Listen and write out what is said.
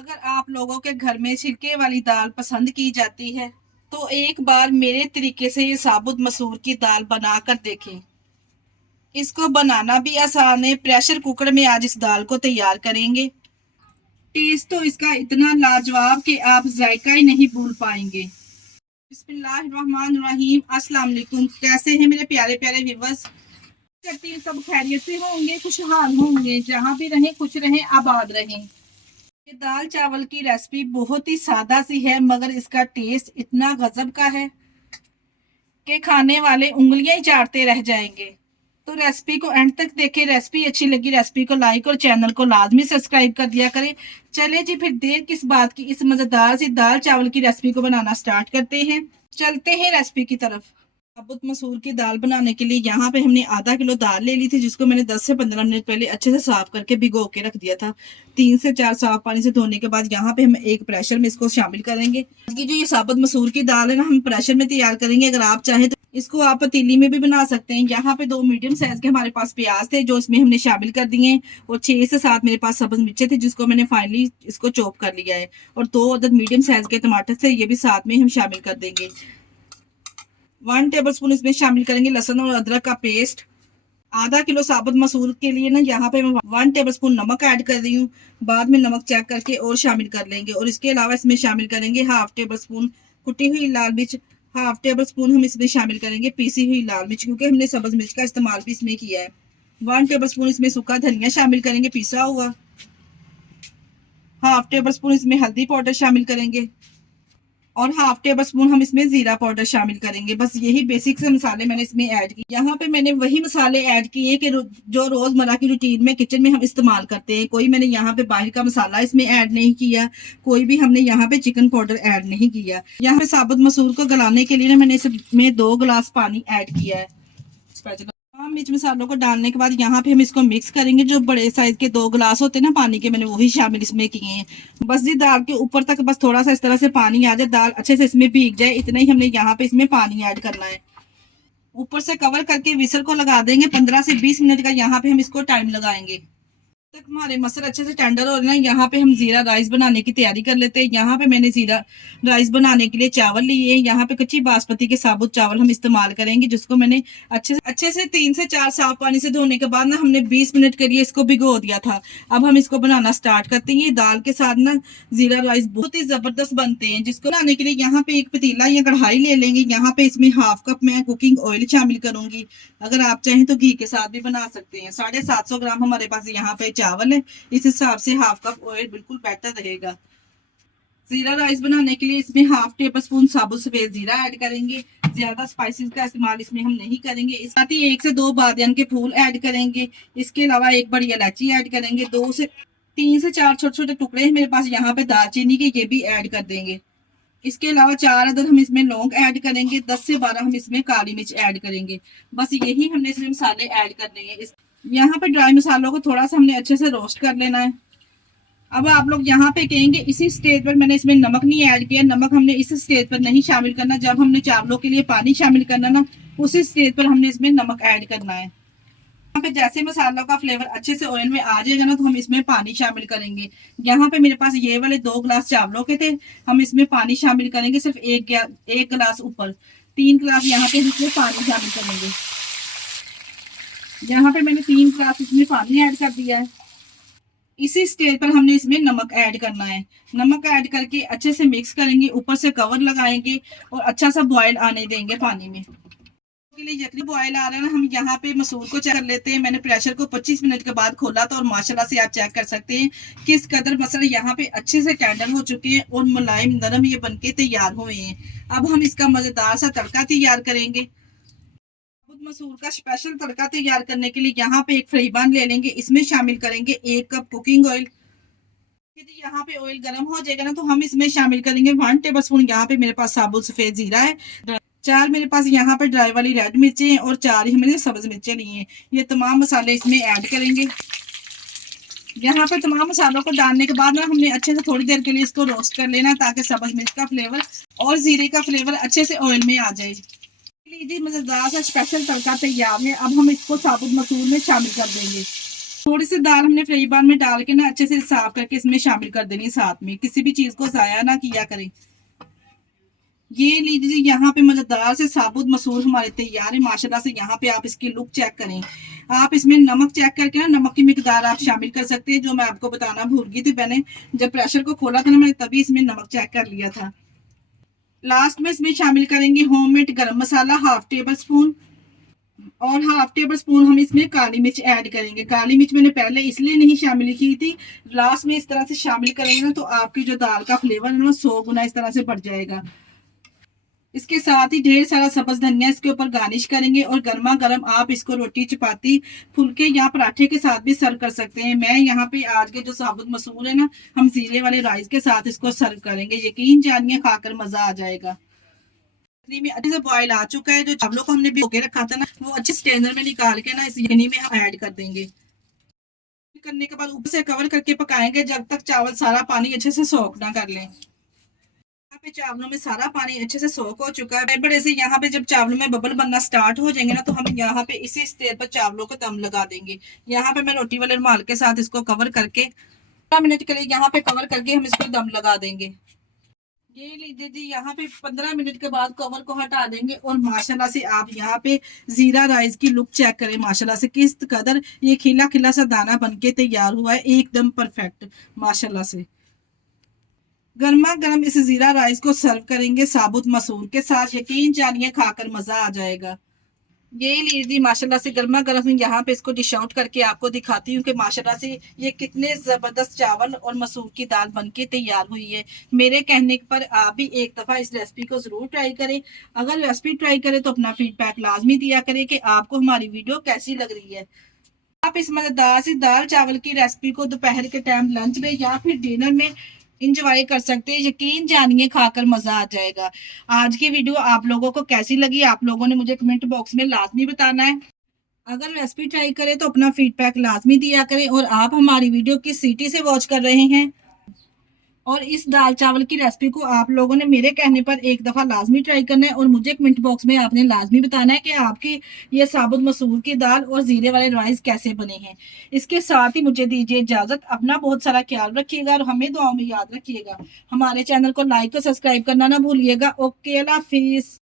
अगर आप लोगों के घर में छिलके वाली दाल पसंद की जाती है तो एक बार मेरे तरीके से ये साबुत मसूर की दाल बनाकर देखें। इसको बनाना भी आसान है। प्रेशर कुकर में आज इस दाल को तैयार करेंगे। टेस्ट तो इसका इतना लाजवाब कि आप जायका ही नहीं भूल पाएंगे। बिस्मिल्लाहिर्रहमानिर्रहीम। अस्सलाम वालेकुम। कैसे हैं मेरे प्यारे प्यारे व्यूअर्स? करती हूँ सब खैरियत से होंगे, खुशहाल होंगे, जहाँ भी रहें खुश रहें, आबाद रहें। ये दाल चावल की रेसिपी बहुत ही सादा सी है मगर इसका टेस्ट इतना गजब का है कि खाने वाले उंगलियां ही चाटते रह जाएंगे। तो रेसिपी को एंड तक देखें। रेसिपी अच्छी लगी रेसिपी को लाइक और चैनल को लाजमी सब्सक्राइब कर दिया करें। चले जी फिर देर किस बात की, इस मजेदार सी दाल चावल की रेसिपी को बनाना स्टार्ट करते हैं। चलते हैं रेसिपी की तरफ। साबुत मसूर की दाल बनाने के लिए यहाँ पे हमने आधा किलो दाल ले ली थी, जिसको मैंने 10 से 15 मिनट पहले अच्छे से साफ करके भिगो के रख दिया था। 3 से 4 साफ पानी से धोने के बाद यहाँ पे हम एक प्रेशर में इसको शामिल करेंगे। कि जो ये साबुत मसूर की दाल है ना, हम प्रेशर में तैयार करेंगे। अगर आप चाहें तो इसको आप पतीली में भी बना सकते हैं। यहाँ पे 2 मीडियम साइज के हमारे पास प्याज थे जो इसमें हमने शामिल कर दिए, और 6 से 7 मेरे पास सब्ज मिर्चे थे जिसको मैंने फाइनली इसको चॉप कर लिया है। और 2 अदद मीडियम साइज के टमाटर थे, ये भी साथ में हम शामिल कर देंगे। 1 टेबलस्पून इसमें शामिल करेंगे लहसुन और अदरक का पेस्ट। आधा किलो साबुत मसूर के लिए ना यहाँ पे मैं 1 टेबलस्पून नमक ऐड कर रही हूँ। बाद में नमक चेक करके और शामिल कर लेंगे। और इसके अलावा इसमें शामिल करेंगे हाफ टेबल स्पून कुटी हुई लाल मिर्च। हाफ टेबल स्पून हम इसमें शामिल करेंगे पीसी हुई लाल मिर्च, क्योंकि हमने सब्ज मिर्च का इस्तेमाल भी इसमें किया है। 1 टेबल स्पून इसमें सूखा धनिया शामिल करेंगे पीसा हुआ। हाफ टेबल स्पून इसमें हल्दी पाउडर शामिल करेंगे, और हाफ टेबल स्पून हम इसमें जीरा पाउडर शामिल करेंगे। बस यही बेसिक से मसाले मैंने इसमें ऐड किए। यहाँ पे मैंने वही मसाले ऐड किए कि जो रोजमर्रा की रूटीन में किचन में हम इस्तेमाल करते हैं। कोई मैंने यहाँ पे बाहर का मसाला इसमें ऐड नहीं किया, कोई भी हमने यहाँ पे चिकन पाउडर ऐड नहीं किया। यहाँ पे साबुत मसूर को गलाने के लिए ना मैंने इसमें 2 गिलास पानी ऐड किया है। मिर्च मसालों को डालने के बाद यहाँ पे हम इसको मिक्स करेंगे। जो बड़े साइज के 2 गिलास होते हैं ना पानी के, मैंने वही शामिल इसमें किए हैं। बस ये दाल के ऊपर तक बस थोड़ा सा इस तरह से पानी आ जाए, दाल अच्छे से इसमें भीग जाए, इतना ही हमने यहाँ पे इसमें पानी ऐड करना है। ऊपर से कवर करके विसल को लगा देंगे। 15 से 20 मिनट का यहाँ पे हम इसको टाइम लगाएंगे। तक हमारे मसल अच्छे से टेंडर हो रहे हैं। यहाँ पे हम जीरा राइस बनाने की तैयारी कर लेते हैं। यहाँ पे मैंने जीरा राइस बनाने के लिए चावल लिए हैं। यहाँ पे कच्ची बासमती के साबुत चावल हम इस्तेमाल करेंगे, जिसको मैंने अच्छे से 3 से 4 साफ पानी से धोने के बाद ना हमने 20 मिनट के लिए इसको भिगो दिया था। अब हम इसको बनाना स्टार्ट करते हैं। दाल के साथ ना जीरा राइस बहुत ही जबरदस्त बनते हैं। जिसको बनाने के लिए यहाँ पे एक पतीला या कढ़ाई ले लेंगे। यहाँ पे इसमें हाफ कप मैं कुकिंग ऑयल शामिल करूंगी। अगर आप चाहें तो घी के साथ भी बना सकते हैं। 750 ग्राम हमारे पास यहाँ पे चावल है, इस हिसाब से हाफ कप ऑयल बिल्कुल बेटर रहेगा। जीरा राइस बनाने के लिए इसमें हाफ टेबल स्पून साबुत सफेद जीरा ऐड करेंगे। ज्यादा स्पाइसेस का इस्तेमाल इसमें हम नहीं करेंगे। इस साथ ही 1 से 2 बादियान के फूल ऐड करेंगे। इसके अलावा 1 बड़ी इलायची ऐड करेंगे। 2 से 3 से 4 छोटे छोटे टुकड़े मेरे पास यहाँ पे दालचीनी के, ये भी ऐड कर देंगे। इसके अलावा 4 अदर हम इसमें लौंग ऐड करेंगे। 10 से 12 हम इसमें काली मिर्च ऐड करेंगे। बस यही हमने इसमें मसाले ऐड करने हैं। यहाँ पे ड्राई मसालों को थोड़ा सा हमने अच्छे से रोस्ट कर लेना है। अब आप लोग यहाँ पे कहेंगे इसी स्टेज पर मैंने इसमें नमक नहीं ऐड किया। नमक हमने इस स्टेज पर नहीं शामिल करना, जब हमने चावलों के लिए पानी शामिल करना ना, उसी स्टेज पर हमने इसमें नमक ऐड करना है। यहाँ पे जैसे मसालों का फ्लेवर अच्छे से ऑयल में आ जाएगा ना, तो हम इसमें पानी शामिल करेंगे। यहाँ पे मेरे पास ये वाले 2 गिलास चावलों के थे, हम इसमें पानी शामिल करेंगे सिर्फ एक गिलास ऊपर। 3 गिलास यहाँ पे इसमें पानी शामिल करेंगे। यहाँ पे मैंने 3 गिलास इसमें पानी ऐड कर दिया है। इसी स्टेज पर हमने इसमें नमक ऐड करना है। नमक ऐड करके अच्छे से मिक्स करेंगे, ऊपर से कवर लगाएंगे और अच्छा सा बॉयल आने देंगे पानी में। के लिए यकनी बॉयल आ रहा है ना, हम यहाँ पे मसूर को चेक कर लेते हैं। मैंने प्रेशर को 25 मिनट के बाद खोला था, और माशाल्लाह से आप चेक कर सकते हैं किस कदर मसाले यहाँ पे अच्छे से टेंडर हो चुके हैं और मुलायम नरम ये बनके तैयार हुए हैं। अब हम इसका मजेदार सा तड़का तैयार करेंगे। मसूर का स्पेशल तड़का तैयार करने के लिए यहाँ पे एक फ्राई पैन ले लेंगे। इसमें शामिल करेंगे 1 कप कुकिंग ऑयल। यदि यहाँ पे ऑयल गर्म हो जाएगा ना, तो हम इसमें शामिल करेंगे 1 टेबल स्पून यहाँ पे मेरे पास साबुत सफेद जीरा है। 4 मेरे पास यहाँ पे ड्राई वाली रेड मिर्चें हैं, और 4 ही मैंने सब्ज मिर्चें ली हैं। ये तमाम मसाले इसमें ऐड करेंगे। यहाँ पे तमाम मसालों को डालने के बाद ना हमने अच्छे से थोड़ी देर के लिए इसको रोस्ट कर लेना, ताकि सब्ज मिर्च का फ्लेवर और जीरे का फ्लेवर अच्छे से ऑयल में आ जाए। लीजिए मजेदार सा स्पेशल तड़का तैयार है। अब हम इसको साबुत मसूर में शामिल कर देंगे। थोड़ी सी दाल हमने फ्राई पैन में डाल के ना अच्छे से साफ करके इसमें शामिल कर देनी है साथ में, किसी भी चीज को जाया ना किया करें। ये लीजिए यहाँ पे मजेदार से साबुत मसूर हमारे तैयार है माशाल्लाह से। यहाँ पे आप इसकी लुक चेक करें। आप इसमें नमक चेक करके ना नमक की मिकदार आप शामिल कर सकते हैं, जो मैं आपको बताना भूल गई थी। मैंने जब प्रेशर को खोला था ना, मैंने तभी इसमें नमक चेक कर लिया था। लास्ट में इसमें शामिल करेंगे होममेड गरम मसाला हाफ टेबल स्पून, और हाफ टेबल स्पून हम इसमें काली मिर्च ऐड करेंगे। काली मिर्च मैंने पहले इसलिए नहीं शामिल की थी, लास्ट में इस तरह से शामिल करेंगे ना तो आपकी जो दाल का फ्लेवर है ना 100 गुना इस तरह से बढ़ जाएगा। इसके साथ ही ढेर सारा सब्ज धनिया इसके ऊपर गार्निश करेंगे, और गर्मा गर्म आप इसको रोटी चपाती फुलके या पराठे के साथ भी सर्व कर सकते हैं। मैं यहाँ पे आज के जो साबुत मसूर है ना, हम जीरे वाले राइस के साथ इसको सर्व करेंगे। यकीन जानिए खाकर मजा आ जाएगा। में अच्छे से बॉयल आ चुका है। जो चावलों को हमने भिगो के रखा था ना, वो अच्छे स्ट्रेनर में निकाल के ना इस यखनी में हम ऐड कर देंगे। करने के बाद ऊपर से कवर करके पकाएंगे जब तक चावल सारा पानी अच्छे से सोख ना कर लें। यहाँ पे चावलों में सारा पानी अच्छे से सोख हो चुका है। बड़े से यहाँ पे जब चावलों में बबल बनना स्टार्ट हो जाएंगे ना, तो हम यहाँ पे इसी स्टेज पर चावलों को दम लगा देंगे। यहाँ पे मैं रोटी वाले रुमाल के साथ इसको कवर करके 15 मिनट के लिए यहाँ पे कवर करके हम इसको दम लगा देंगे। ये लीजिए जी, यहाँ पे 15 मिनट के बाद कवर को हटा देंगे, और माशाल्लाह से आप यहाँ पे जीरा राइस की लुक चेक करें। माशाल्लाह से किस कदर ये खिला खिला सा दाना बनके तैयार हुआ है, एकदम परफेक्ट माशाल्लाह से। गर्मा गर्म इस जीरा राइस को सर्व करेंगे साबुत मसूर के साथ। यकीन जानिए खाकर मजा आ जाएगा। ये लीजिए माशाल्लाह से गर्मा गर्म यहाँ पे इसको डिश आउट करके आपको दिखाती हूँ कि माशाल्लाह से ये कितने जबरदस्त चावल और मसूर की दाल बनके तैयार हुई है। मेरे कहने पर आप भी एक दफा इस रेसिपी को जरूर ट्राई करें। अगर रेसिपी ट्राई करें तो अपना फीडबैक लाजमी दिया करें कि आपको हमारी वीडियो कैसी लग रही है। आप इस मजेदार सी दाल चावल की रेसिपी को दोपहर के टाइम लंच में या फिर डिनर में इंजॉय कर सकते हैं। यकीन जानिए खाकर मजा आ जाएगा। आज की वीडियो आप लोगों को कैसी लगी, आप लोगों ने मुझे कमेंट बॉक्स में लाजमी बताना है। अगर रेसिपी ट्राई करें तो अपना फीडबैक लाजमी दिया करें। और आप हमारी वीडियो किस सिटी से वॉच कर रहे हैं, और इस दाल चावल की रेसिपी को आप लोगों ने मेरे कहने पर एक दफा लाजमी ट्राई करना है, और मुझे कमेंट बॉक्स में आपने लाजमी बताना है कि आपकी ये साबुत मसूर की दाल और जीरे वाले राइस कैसे बने हैं। इसके साथ ही मुझे दीजिए इजाजत। अपना बहुत सारा ख्याल रखिएगा और हमें दुआओं में याद रखिएगा। हमारे चैनल को लाइक और सब्सक्राइब करना ना भूलिएगा। ओके, अल्लाह हाफिज।